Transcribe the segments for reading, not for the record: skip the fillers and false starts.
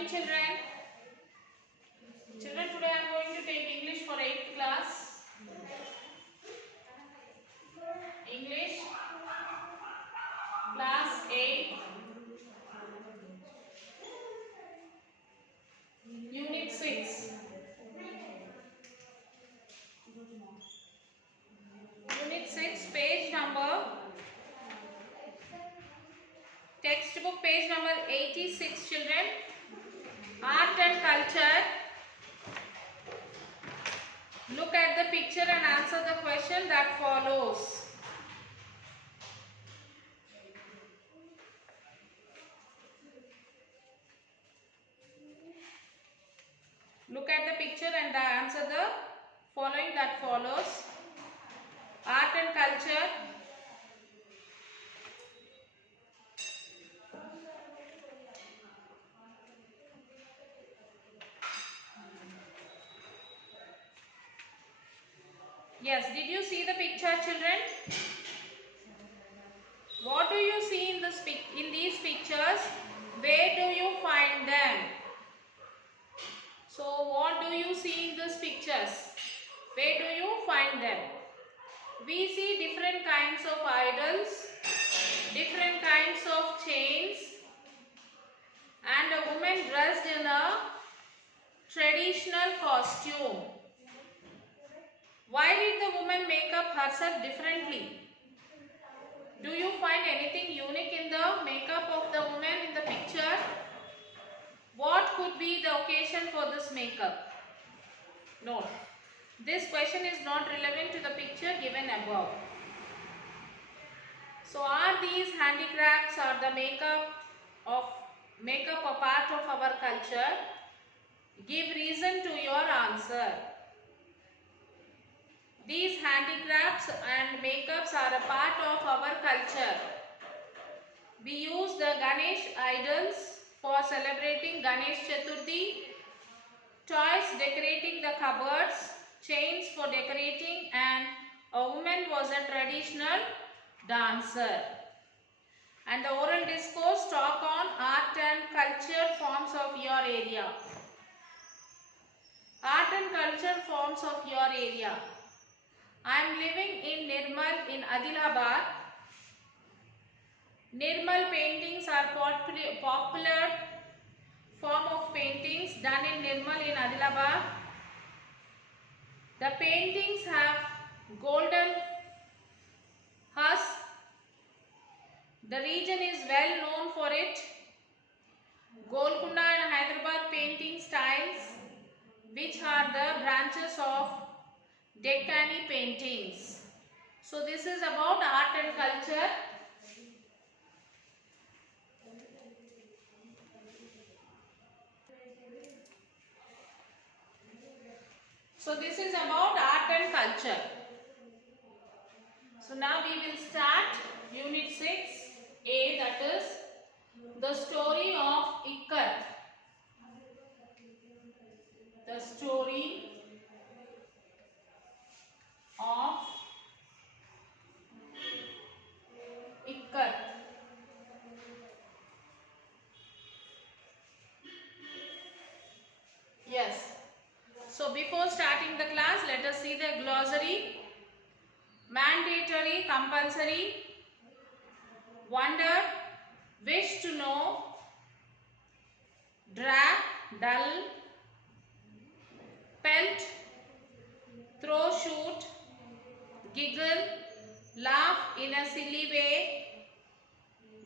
morning, children. Children, today I am going to take English for 8th class. English class 8, Unit 6. Unit 6, page number, textbook page number 86, children. Art and culture. Look at the picture and answer the question that follows. Look at the picture and answer the following that follows. Art and culture. Yes, did you see the picture, children? What do you see in these pictures? Where do you find them? So what do you see in these pictures? Where do you find them? We see different kinds of idols, different kinds of chains, and a woman dressed in a traditional costume. Why did the woman make up herself differently? Do you find anything unique in the makeup of the woman in the picture? What could be the occasion for this makeup? No. This question is not relevant to the picture given above. So are these handicrafts or the makeup a part of our culture? Give reason to your answer. These handicrafts and makeups are a part of our culture. We use the Ganesh idols for celebrating Ganesh Chaturthi, toys decorating the cupboards, chains for decorating, and a woman was a traditional dancer. And the oral discourse talk on art and culture forms of your area. Art and culture forms of your area. I am living in Nirmal in Adilabad. Nirmal paintings are popular form of paintings done in Nirmal in Adilabad. The paintings have golden husk. The region is well known for it. Golconda and Hyderabad painting styles, which are the branches of Deccani paintings. So this is about art and culture. So this is about art and culture. So now we will start Unit 6A, that is the story of Ikkat. The story of Ikkat. Yes. So before starting the class, let us see the glossary. Mandatory, compulsory, wonder, wish to know, drag, dull, pelt, throw, shoot, giggle, laugh in a silly way,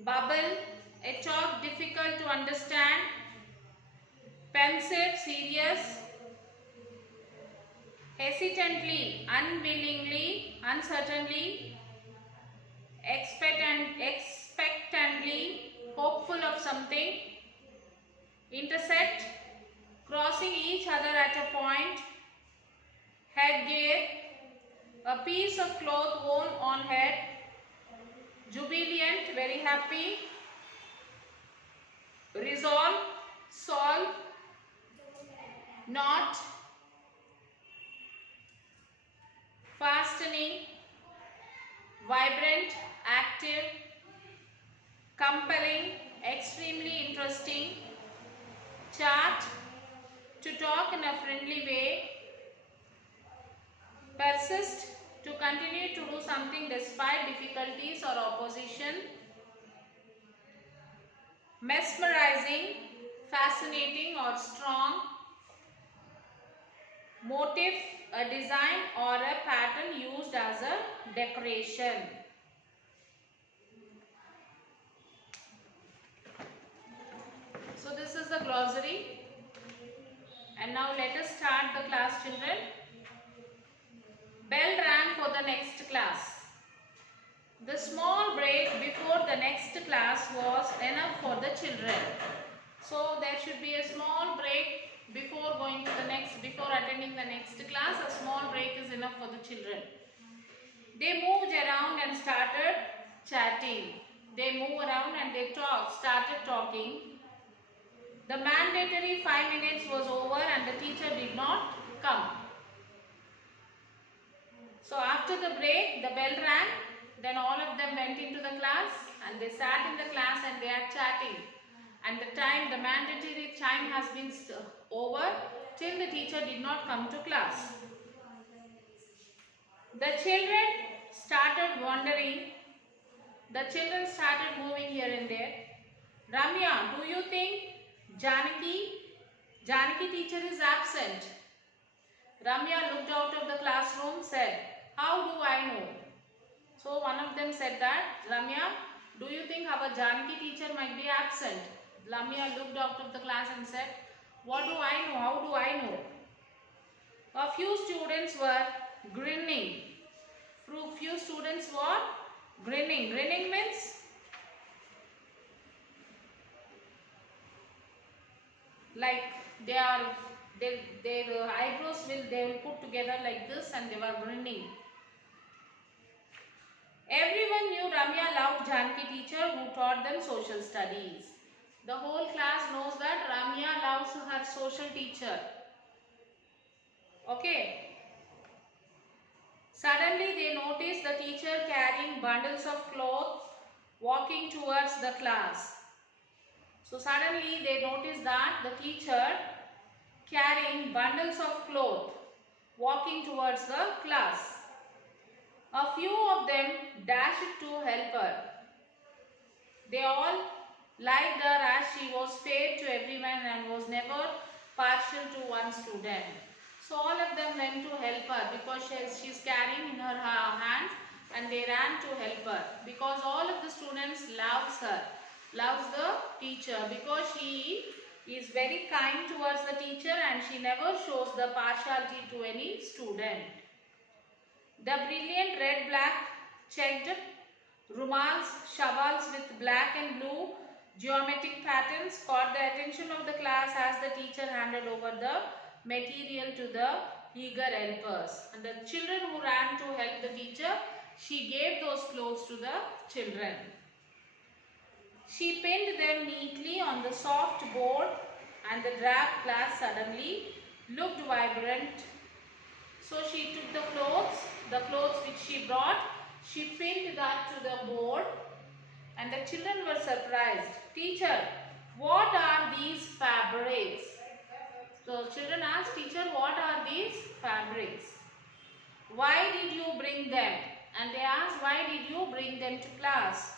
bubble, a talk difficult to understand, pensive, serious, hesitantly, unwillingly, uncertainly, expectantly, hopeful of something, intersect, crossing each other at a point, headgear, a piece of cloth worn on head, jubilant, very happy, resolve, solve, knot, fastening, vibrant, active, compelling, extremely interesting, chat, to talk in a friendly way, persist, to continue to do something despite difficulties or opposition, mesmerizing, fascinating or strong, motif, a design or a pattern used as a decoration. So this is the glossary, and now let us start the class, children. Bell rang for the next class. The small break before the next class was enough for the children. So there should be a small break before attending the next class. A small break is enough for the children. They moved around and started chatting. They moved around and they started talking. The mandatory 5 minutes was over and the teacher did not come. So after the break, the bell rang. Then all of them went into the class and they sat in the class and they are chatting. And the mandatory time has been over till the teacher did not come to class. The children started wondering. The children started moving here and there. Ramya, do you think Janaki teacher is absent? Ramya looked out of the classroom, said, how do I know? So one of them said that, Ramya, do you think our Janaki teacher might be absent? Ramya looked out of the class and said, what do I know? How do I know? A few students were grinning. Few students were grinning. Grinning means like their eyebrows they will put together like this and they were grinning. Everyone knew Ramya loved Janaki teacher who taught them social studies. The whole class knows that Ramya loves her social teacher. Okay. Suddenly they noticed the teacher carrying bundles of cloth walking towards the class. So suddenly they noticed that the teacher carrying bundles of cloth walking towards the class. A few of them dashed to help her. They all liked her as she was fair to everyone and was never partial to one student. So all of them went to help her because she's carrying in her hands, and they ran to help her because all of the students loves her, loves the teacher because she is very kind towards the teacher and she never shows the partiality to any student. The brilliant red, black, checked rumals, shawls with black and blue geometric patterns caught the attention of the class as the teacher handed over the material to the eager helpers. And the children who ran to help the teacher, she gave those clothes to the children. She pinned them neatly on the soft board and the drab glass suddenly looked vibrant. So she took the clothes which she brought, she pinned that to the board and the children were surprised. Teacher, what are these fabrics? So children asked, teacher, what are these fabrics? Why did you bring them? And they asked, why did you bring them to class?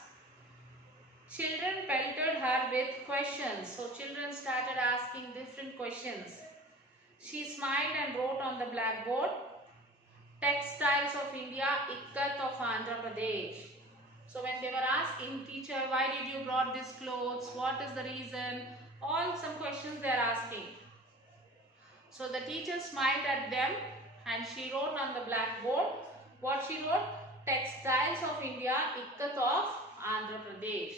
Children pelted her with questions. So children started asking different questions. She smiled and wrote on the blackboard, Textiles of India, Ikkat of Andhra Pradesh. So when they were asking, teacher, why did you brought these clothes? What is the reason? Some questions they are asking. So the teacher smiled at them and she wrote on the blackboard. What she wrote? Textiles of India, Ikkat of Andhra Pradesh.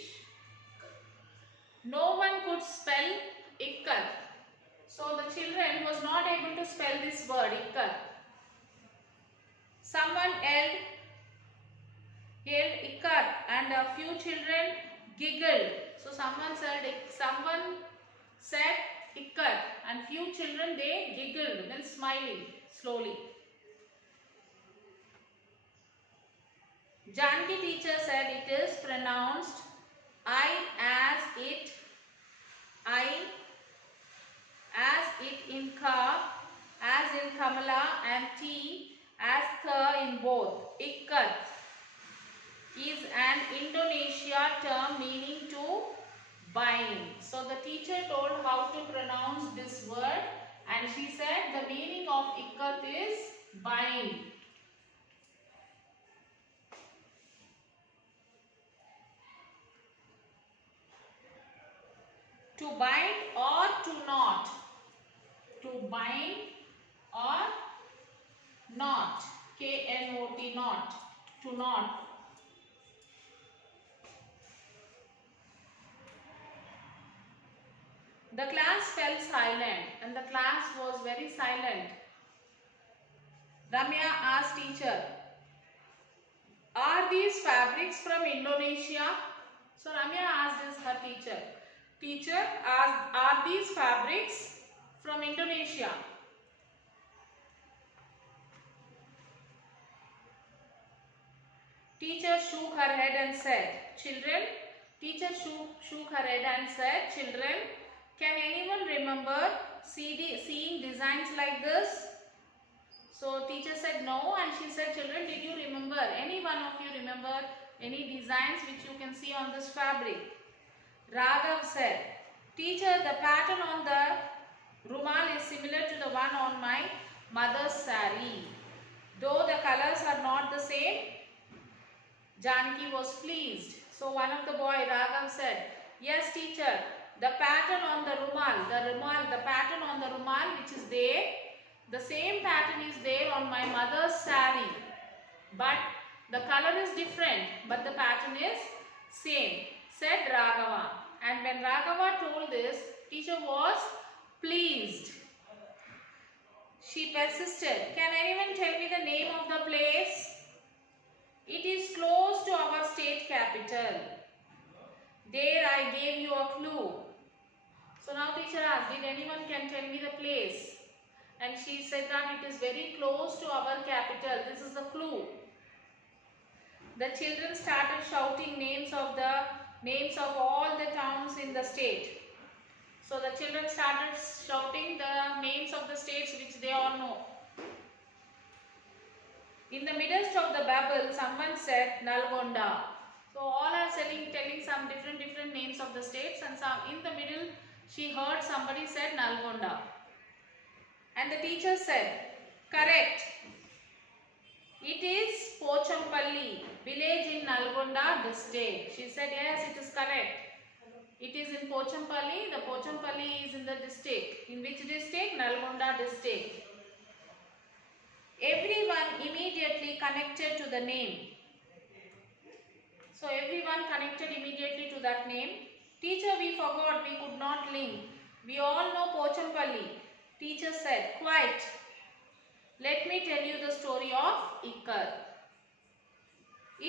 No one could spell Ikkat. So the children was not able to spell this word, Ikkat. Someone yelled Ikkat and a few children giggled. So someone said Ikkat and few children they giggled, then smiling slowly. Janaki teacher said it is pronounced I as it, I Kamala and T as th in both. Ikat is an Indonesia term meaning to bind. So the teacher told how to pronounce this word, and she said the meaning of ikat is bind. To bind or to knot. To bind or knot. K-N-O-T, knot. To knot. The class fell silent, and the class was very silent. Ramya asked teacher, "Are these fabrics from Indonesia?" So Ramya asked her teacher, "Teacher, are these fabrics from Indonesia?" Teacher shook her head and said, "Children," teacher shook her head and said, "Children, can anyone remember seeing designs like this?" So teacher said no, and she said, "Children, did you remember, any one of you remember any designs which you can see on this fabric?" Raghav said, "Teacher, the pattern on the rumal is similar to the one on my mother's saree. Though the colors are not the same." Janaki was pleased. So one of the boy, Raghav, said, "Yes, teacher, the pattern on the pattern on the rumal which is there, the same pattern is there on my mother's saree. But the color is different, but the pattern is same," said Raghava. And when Raghava told this, teacher was pleased. She persisted, "Can anyone tell me the name of the place?" "It is close to our state capital. There I gave you a clue." So now teacher asked, "Did anyone can tell me the place?" And she said that it is very close to our capital. This is the clue. The children started shouting names of all the towns in the state. So the children started shouting the names of the states which they all know. In the midst of the babble, someone said Nalgonda. So all are telling some different names of the states, and in the middle she heard somebody said Nalgonda. And the teacher said, "Correct. It is Pochampalli, village in Nalgonda district." She said, "Yes, it is correct. It is in Pochampalli. The Pochampalli is in the district. In which district? Nalgonda district." Everyone immediately connected to the name. So everyone connected immediately to that name. "Teacher, we forgot, we could not link. We all know Pochampalli." Teacher said, "Quite. Let me tell you the story of Ikat.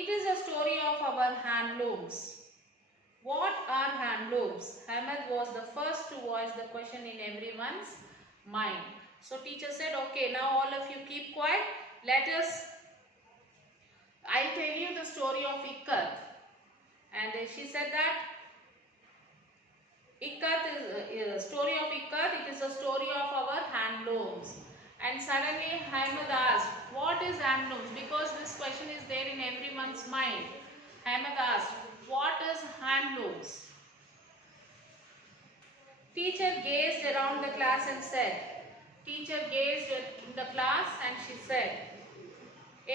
It is a story of our handlooms." What are handlooms? Ahmed was the first to voice the question in everyone's mind. So teacher said, "Okay, now all of you keep quiet. I'll tell you the story of Ikat." And she said that Ikat is story of Ikat. It is a story of our handlooms. And suddenly Ahmed asked, "What is handlooms?" Because this question is there in everyone's mind. Ahmed asked, "What is handlooms?" Teacher gazed around the class and said, Teacher gazed in the class and she said,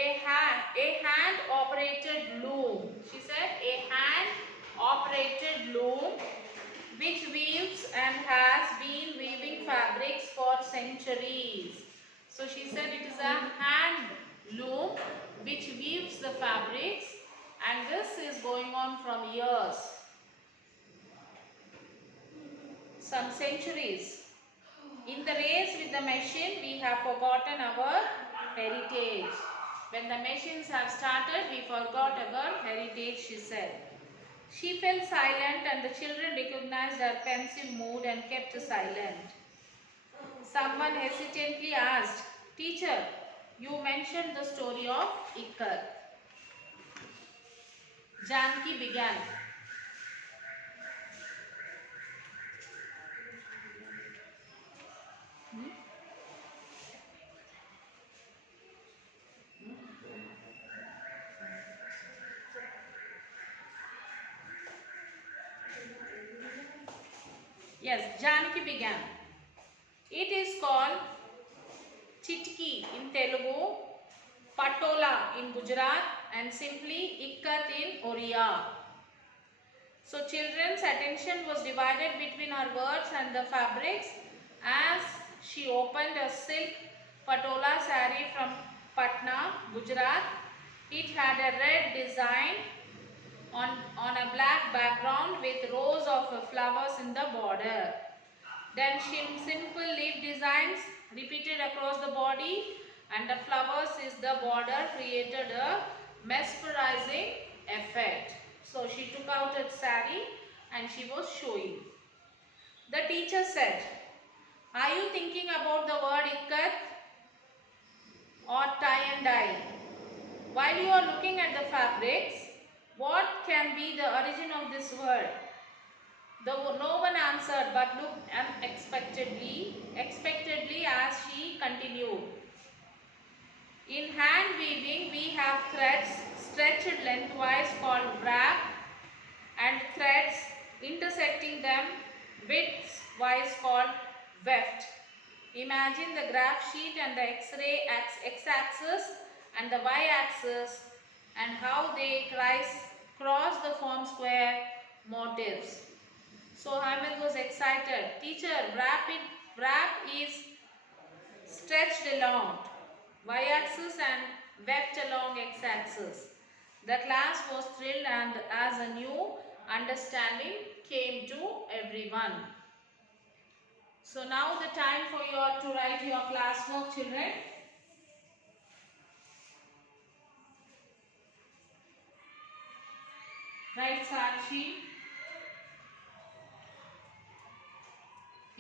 a hand operated loom." She said, "A hand operated loom which weaves and has been weaving fabrics for centuries." So she said it is a hand loom which weaves the fabrics, and this is going on from years, some centuries. "In the race with the machine, we have forgotten our heritage." When the machines have started, we forgot our heritage, she said. She fell silent, and the children recognized her pensive mood and kept silent. Someone hesitantly asked, "Teacher, you mentioned the story of Ikat." Janaki began. Yes, Janaki began. It is called Chitki in Telugu, Patola in Gujarat, and simply Ikkat in Oriya. So children's attention was divided between her words and the fabrics as she opened a silk Patola saree from Patna, Gujarat. It had a red design on a black background with rows of flowers in the border. Then simple leaf designs repeated across the body, and the flowers is the border created a mesmerizing effect. So she took out a saree and she was showing. The teacher said, "Are you thinking about the word ikkat or tie and dye? While you are looking at the fabrics, what can be the origin of this word?" No one answered but looked expectedly as she continued. In hand weaving, we have threads stretched lengthwise called wrap and threads intersecting them widthwise called weft. Imagine the graph sheet and the X-ray x-axis and the y-axis and how they cross the form square motifs. So Hamid was excited. "Teacher, wrap is stretched along y-axis and weft along x-axis." The class was thrilled and as a new understanding came to everyone. So now the time for you all to write your classwork, children. Write Sakshi,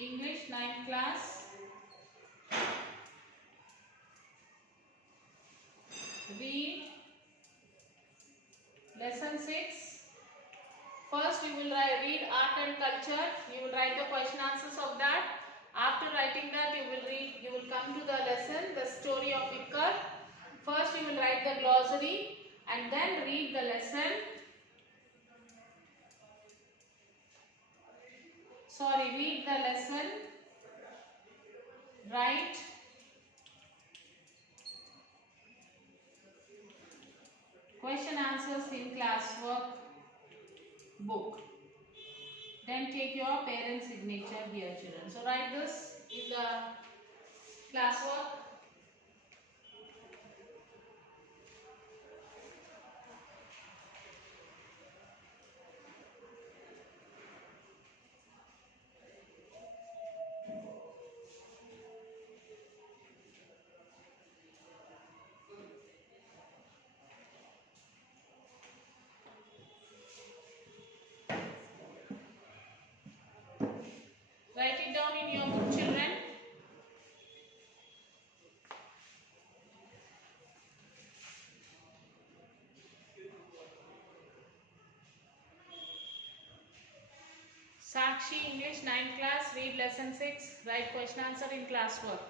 English 9th class. Read lesson 6. First you will read art and culture. You will write the question answers of that. After writing that you will come to the lesson, the story of Ikkat. First you will write the glossary and then read the lesson. Read the lesson. Write question answers in classwork book. Then take your parent's signature here, children. So write this in the classwork. Write it down in your book, children. Sakshi, English 9th class, read lesson 6, write question answer in classwork.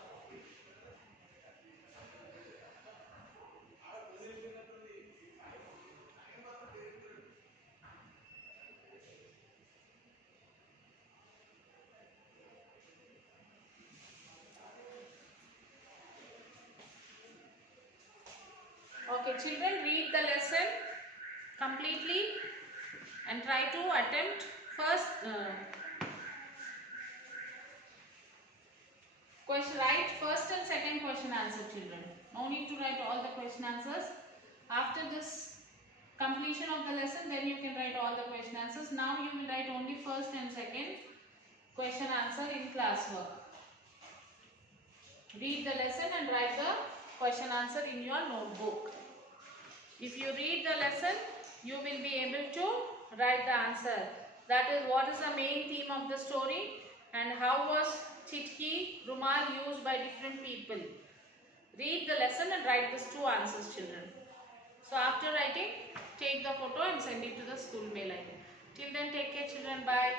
Okay, children, read the lesson completely and try to attempt first write first and second question answer, children. No need to write all the question answers. After this completion of the lesson, then you can write all the question answers. Now you will write only first and second question answer in classwork. Read the lesson and write the question answer in your notebook. If you read the lesson, you will be able to write the answer. That is what is the main theme of the story and how was Chitki Rumal used by different people. Read the lesson and write these two answers, children. So after writing, take the photo and send it to the school mail ID. Till then, take care, children. Bye.